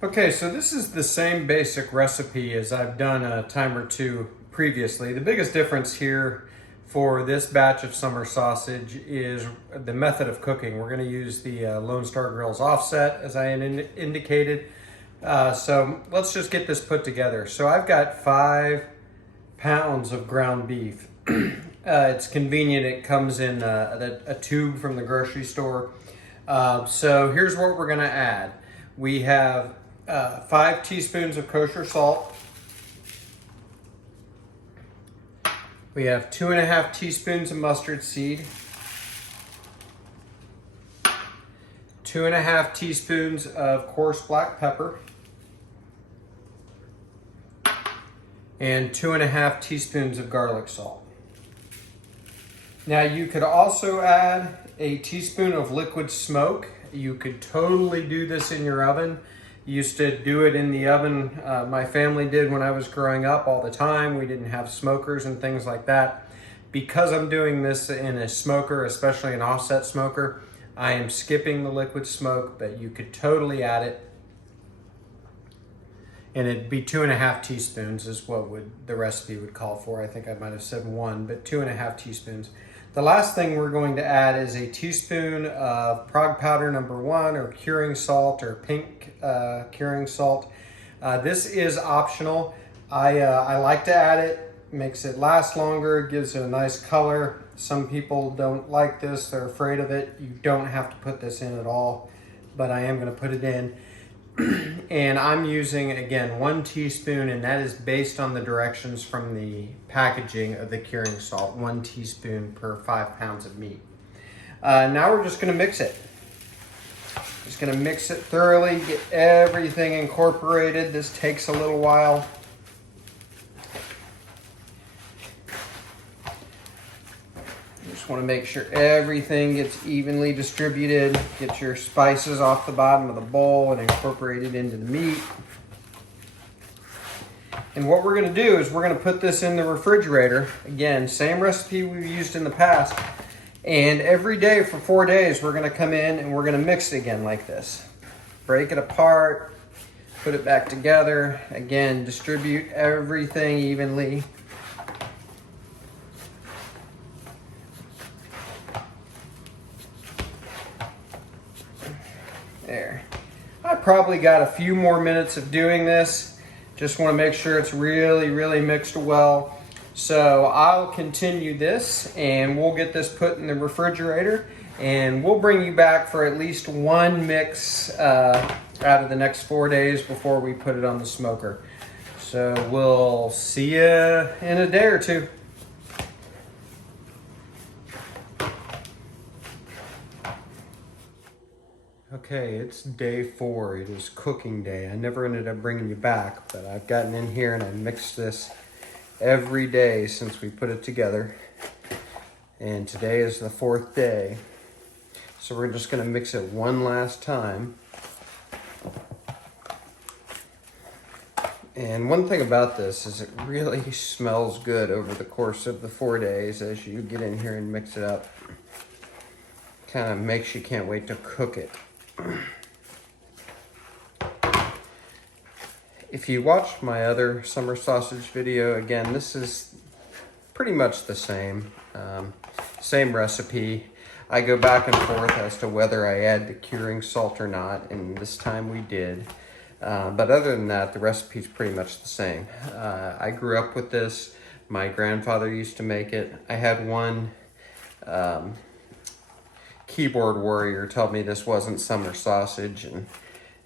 Okay, so this is the same basic recipe as I've done a time or two previously. The biggest difference here for this batch of summer sausage is the method of cooking. We're going to use the Lonestar Grillz Offset, as I indicated. So let's just get this put together. So I've got 5 pounds of ground beef. It's convenient. It comes in a tube from the grocery store. So here's what we're going to add. We have 5 teaspoons of kosher salt. We have 2.5 teaspoons of mustard seed. 2.5 teaspoons of coarse black pepper. And 2.5 teaspoons of garlic salt. Now you could also add a teaspoon of liquid smoke. You could totally do this in your oven. Used to do it in the oven. My family did when I was growing up all the time. We didn't have smokers and things like that. Because I'm doing this in a smoker, especially an offset smoker, I am skipping the liquid smoke, but you could totally add it. And it'd be 2.5 teaspoons is what the recipe would call for. I think I might have said 1, but 2.5 teaspoons. The last thing we're going to add is a teaspoon of Prague Powder #1 or curing salt or pink curing salt. This is optional. I like to add it. Makes it last longer, gives it a nice color. Some people don't like this, they're afraid of it. You don't have to put this in at all, but I am going to put it in. And I'm using, again, 1 teaspoon, and that is based on the directions from the packaging of the curing salt. 1 teaspoon per 5 pounds of meat. Now we're just going to mix it. Just going to mix it thoroughly, get everything incorporated. This takes a little while. Just want to make sure everything gets evenly distributed. Get your spices off the bottom of the bowl and incorporate it into the meat. And what we're going to do is we're going to put this in the refrigerator. Again, same recipe we've used in the past. And every day for 4 days, we're going to come in and we're going to mix it again like this. Break it apart, put it back together. Again, distribute everything evenly. There. I probably got a few more minutes of doing this. Just want to make sure it's really mixed well. So I'll continue this and we'll get this put in the refrigerator and we'll bring you back for at least 1 mix out of the next 4 days before we put it on the smoker. So we'll see you in a day or two. Okay, it's day 4. It is cooking day. I never ended up bringing you back, but I've gotten in here and I mixed this every day since we put it together. And today is the 4th day. So we're just going to mix it one last time. And one thing about this is it really smells good over the course of the 4 days as you get in here and mix it up. Kind of makes you can't wait to cook it. If you watched my other summer sausage video, again, this is pretty much the same. Same recipe. I go back and forth as to whether I add the curing salt or not, and this time we did. But other than that, the recipe is pretty much the same. I grew up with this. My grandfather used to make it. I had one keyboard warrior tell me this wasn't summer sausage,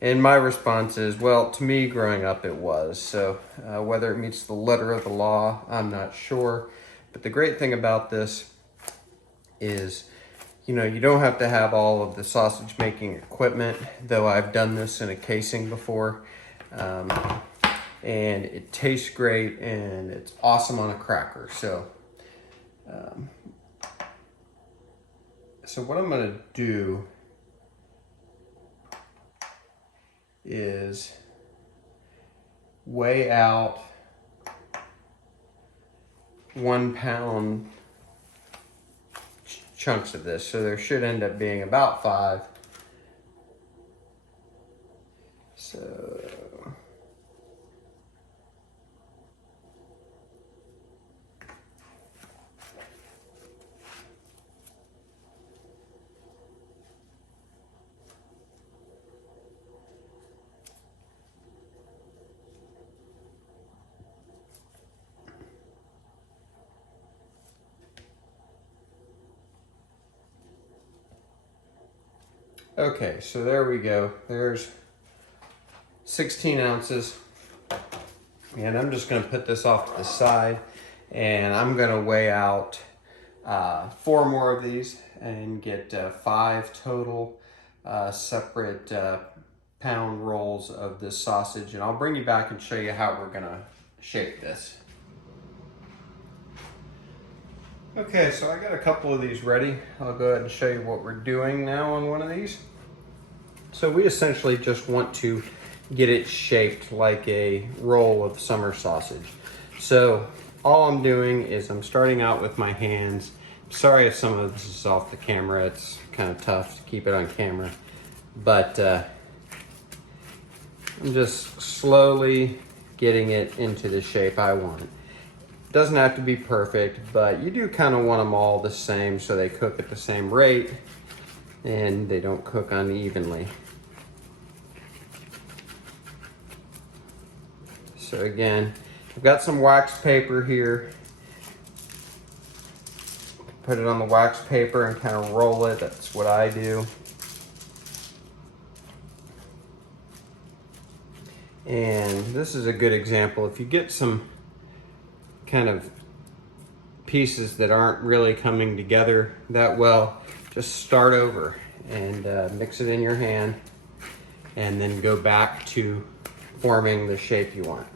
and my response is, well, to me growing up it was. So whether it meets the letter of the law, I'm not sure. But the great thing about this is, you know, you don't have to have all of the sausage making equipment, though I've done this in a casing before. And it tastes great and it's awesome on a cracker. So what I'm going to do is weigh out 1 pound chunks of this. So there should end up being about 5. So Okay, so there we go. There's 16 ounces. And I'm just gonna put this off to the side, and I'm gonna weigh out 4 more of these and get 5 total separate pound rolls of this sausage. And I'll bring you back and show you how we're gonna shape this. Okay, so I got a couple of these ready. I'll go ahead and show you what we're doing now on one of these. So we essentially just want to get it shaped like a roll of summer sausage. So all I'm doing is I'm starting out with my hands. Sorry if some of this is off the camera. It's kind of tough to keep it on camera. But I'm just slowly getting it into the shape I want. Doesn't have to be perfect, but you do kind of want them all the same so they cook at the same rate and they don't cook unevenly. So again, I've got some wax paper here. Put it on the wax paper and kind of roll it. That's what I do. And this is a good example. If you get some kind of pieces that aren't really coming together that well, just start over and mix it in your hand and then go back to forming the shape you want.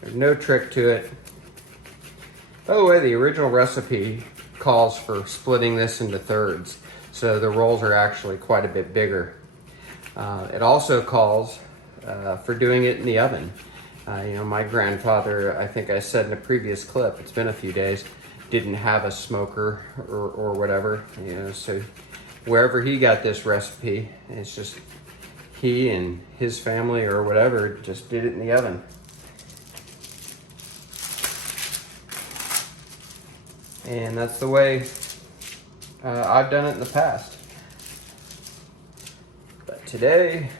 There's no trick to it. By the way, the original recipe calls for splitting this into thirds, so the rolls are actually quite a bit bigger. It also calls for doing it in the oven. You know, my grandfather, I think I said in a previous clip, it's been a few days, didn't have a smoker or whatever, you know, so wherever he got this recipe, it's just he and his family or whatever just did it in the oven. And that's the way I've done it in the past. But today,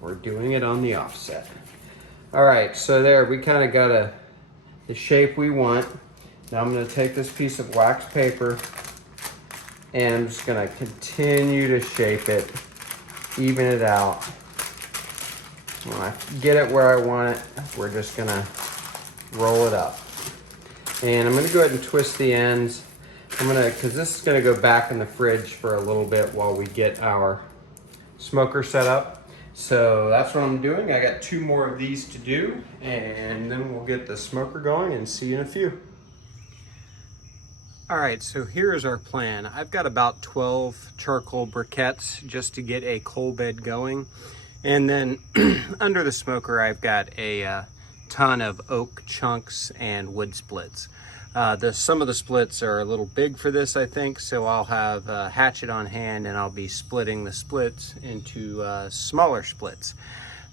we're doing it on the offset. All right, so there, we kind of got the shape we want. Now I'm gonna take this piece of wax paper and I'm just gonna continue to shape it, even it out. When I get it where I want it, we're just gonna roll it up. And I'm gonna go ahead and twist the ends. Because this is gonna go back in the fridge for a little bit while we get our smoker set up. So that's what I'm doing. I got 2 more of these to do, and then we'll get the smoker going and see you in a few. All right, so here's our plan. I've got about 12 charcoal briquettes just to get a coal bed going. And then under the smoker, I've got a ton of oak chunks and wood splits. Some of the splits are a little big for this, I think, so I'll have a hatchet on hand and I'll be splitting the splits into smaller splits.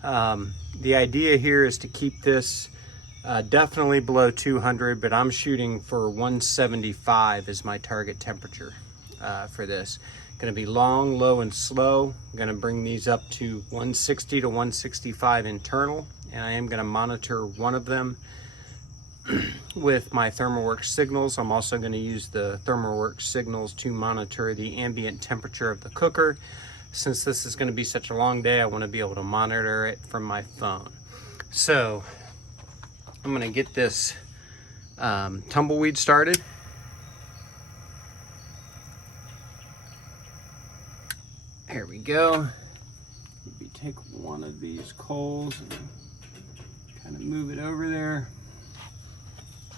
The idea here is to keep this definitely below 200, but I'm shooting for 175 as my target temperature for this. Gonna be long, low, and slow. I'm gonna bring these up to 160 to 165 internal, and I am gonna monitor one of them with my ThermoWorks signals. I'm also going to use the ThermoWorks signals to monitor the ambient temperature of the cooker. Since this is going to be such a long day, I want to be able to monitor it from my phone. So I'm going to get this tumbleweed started. Here we go. Maybe take one of these coals and kind of move it over there.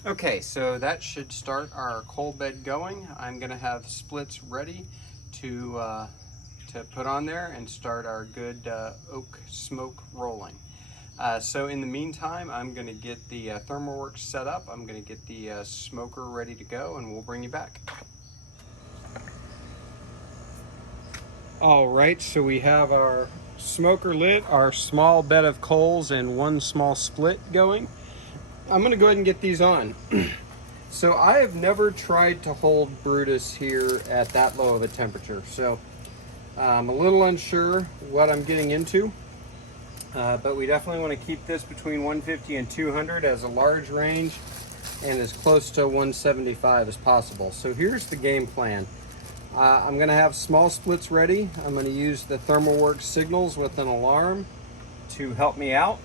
Okay, so that should start our coal bed going. I'm gonna have splits ready to put on there and start our good oak smoke rolling. So in the meantime, I'm gonna get the ThermoWorks set up. I'm gonna get the smoker ready to go, and we'll bring you back. All right, so we have our smoker lit, our small bed of coals, and 1 small split going. I'm gonna go ahead and get these on. So I have never tried to hold Brutus here at that low of a temperature. So I'm a little unsure what I'm getting into, but we definitely wanna keep this between 150 and 200 as a large range. and as close to 175 as possible. So here's the game plan. I'm gonna have small splits ready. I'm gonna use the ThermalWorks signals with an alarm to help me out.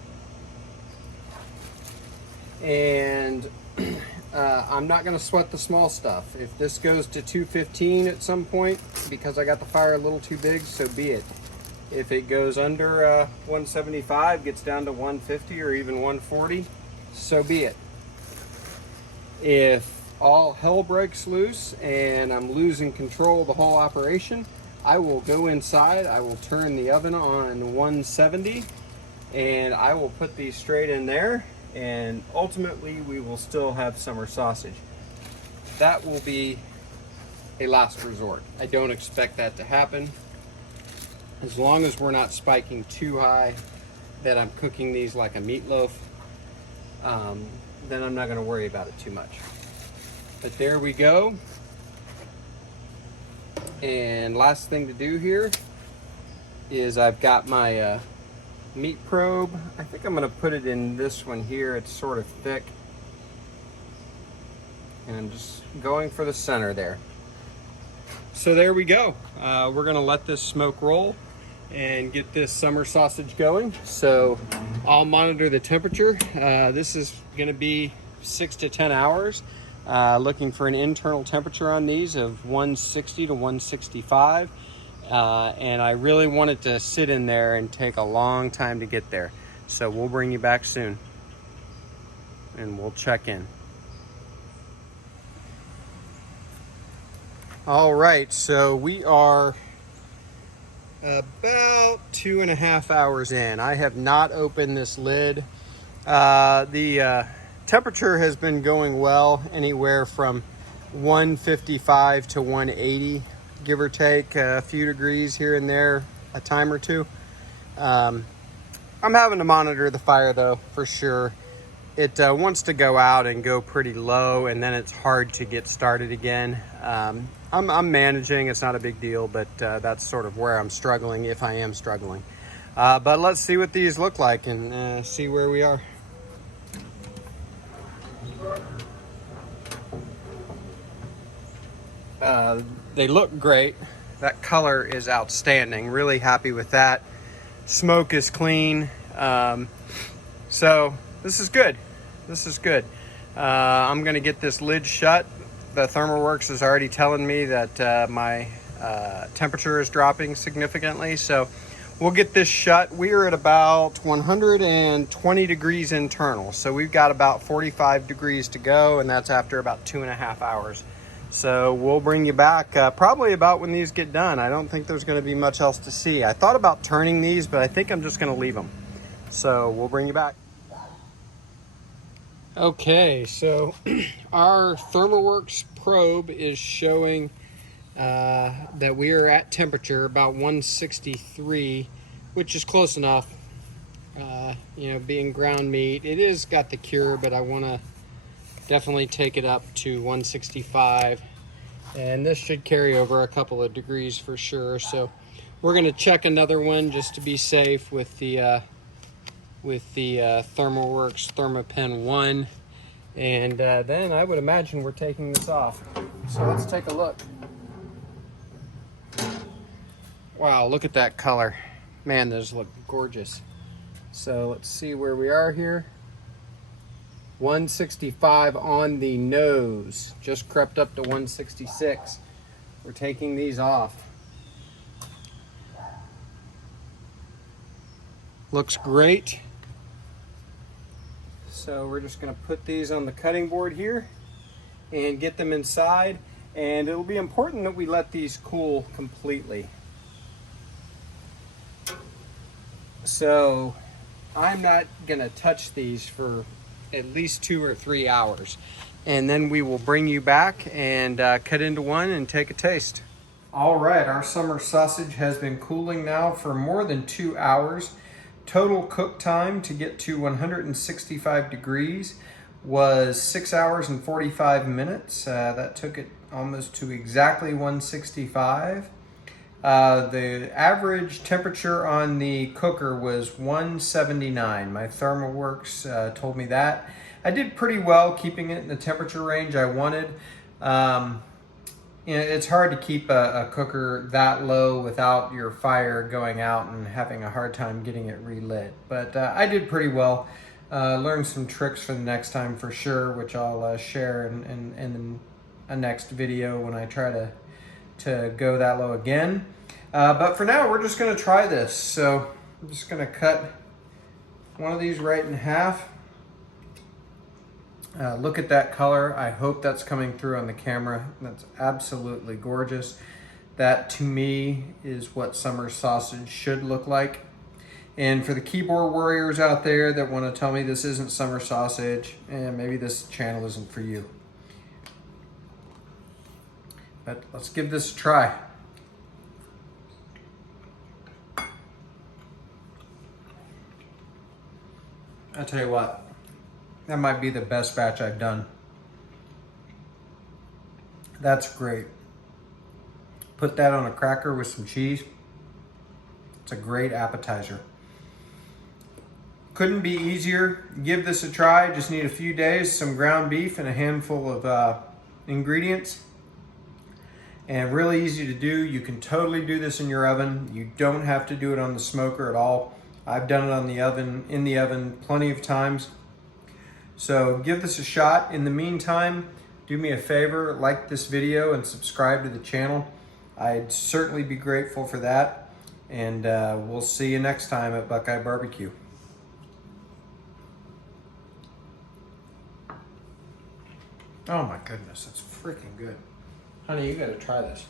And I'm not gonna sweat the small stuff. If this goes to 215 at some point because I got the fire a little too big, so be it. If it goes under 175, gets down to 150 or even 140, so be it. If all hell breaks loose and I'm losing control of the whole operation, I will go inside, I will turn the oven on 170, and I will put these straight in there, and ultimately we will still have summer sausage. That will be a last resort. I don't expect that to happen. As long as we're not spiking too high that I'm cooking these like a meatloaf, then I'm not gonna worry about it too much. But there we go. And last thing to do here is I've got my meat probe. I think I'm gonna put it in this one here. It's sort of thick. And I'm just going for the center there. So there we go. We're gonna let this smoke roll and get this summer sausage going. So I'll monitor the temperature. This is gonna be 6 to 10 hours. Looking for an internal temperature on these of 160 to 165. And I really want it to sit in there and take a long time to get there. So we'll bring you back soon and we'll check in. All right, so we are about 2.5 hours in. I have not opened this lid. The temperature has been going well, anywhere from 155 to 180, give or take a few degrees here and there, a time or two. I'm having to monitor the fire though, for sure. It wants to go out and go pretty low, and then it's hard to get started again. I'm managing, it's not a big deal, but that's sort of where I'm struggling, if I am struggling. But let's see what these look like and see where we are. They look great. That color is outstanding. Really happy with that. Smoke is clean. So this is good. This is good. I'm gonna get this lid shut. The ThermalWorks is already telling me that my temperature is dropping significantly. So we'll get this shut. We are at about 120 degrees internal. So we've got about 45 degrees to go, and that's after about 2.5 hours. So we'll bring you back probably about when these get done. I don't think there's going to be much else to see. I thought about turning these, but I think I'm just going to leave them. So we'll bring you back. Okay, so our ThermalWorks probe is showing that we are at temperature about 163, which is close enough. You know, being ground meat, it is got the cure, but I want to definitely take it up to 165, and this should carry over a couple of degrees for sure. So we're going to check another one just to be safe with the ThermalWorks ThermaPen 1, and then I would imagine we're taking this off. So let's take a look. Wow, look at that color. Man, those look gorgeous. So let's see where we are here. 165 on the nose, just crept up to 166. We're taking these off. Looks great. So we're just going to put these on the cutting board here and get them inside, and it'll be important that we let these cool completely. So I'm not going to touch these for at least 2 or 3 hours, and then we will bring you back and cut into one and take a taste. All right, our summer sausage has been cooling now for more than 2 hours. Total cook time to get to 165 degrees was 6 hours and 45 minutes. That took it almost to exactly 165. The average temperature on the cooker was 179. My ThermalWorks told me that. I did pretty well keeping it in the temperature range I wanted. It's hard to keep a cooker that low without your fire going out and having a hard time getting it relit. But I did pretty well. Learned some tricks for the next time for sure, which I'll share in a next video when I try to go that low again. But for now, we're just going to try this. So I'm just going to cut one of these right in half. Look at that color. I hope that's coming through on the camera. That's absolutely gorgeous. That to me is what summer sausage should look like. And for the keyboard warriors out there that want to tell me this isn't summer sausage, and maybe this channel isn't for you. But let's give this a try. I'll tell you what, that might be the best batch I've done. That's great. Put that on a cracker with some cheese. It's a great appetizer. Couldn't be easier. Give this a try. Just need a few days, some ground beef, and a handful of ingredients. And really easy to do. You can totally do this in your oven. You don't have to do it on the smoker at all. I've done it in the oven plenty of times. So give this a shot. In the meantime, do me a favor, like this video and subscribe to the channel. I'd certainly be grateful for that. And we'll see you next time at Buckeye Barbecue. Oh my goodness, that's freaking good. Honey, you gotta try this.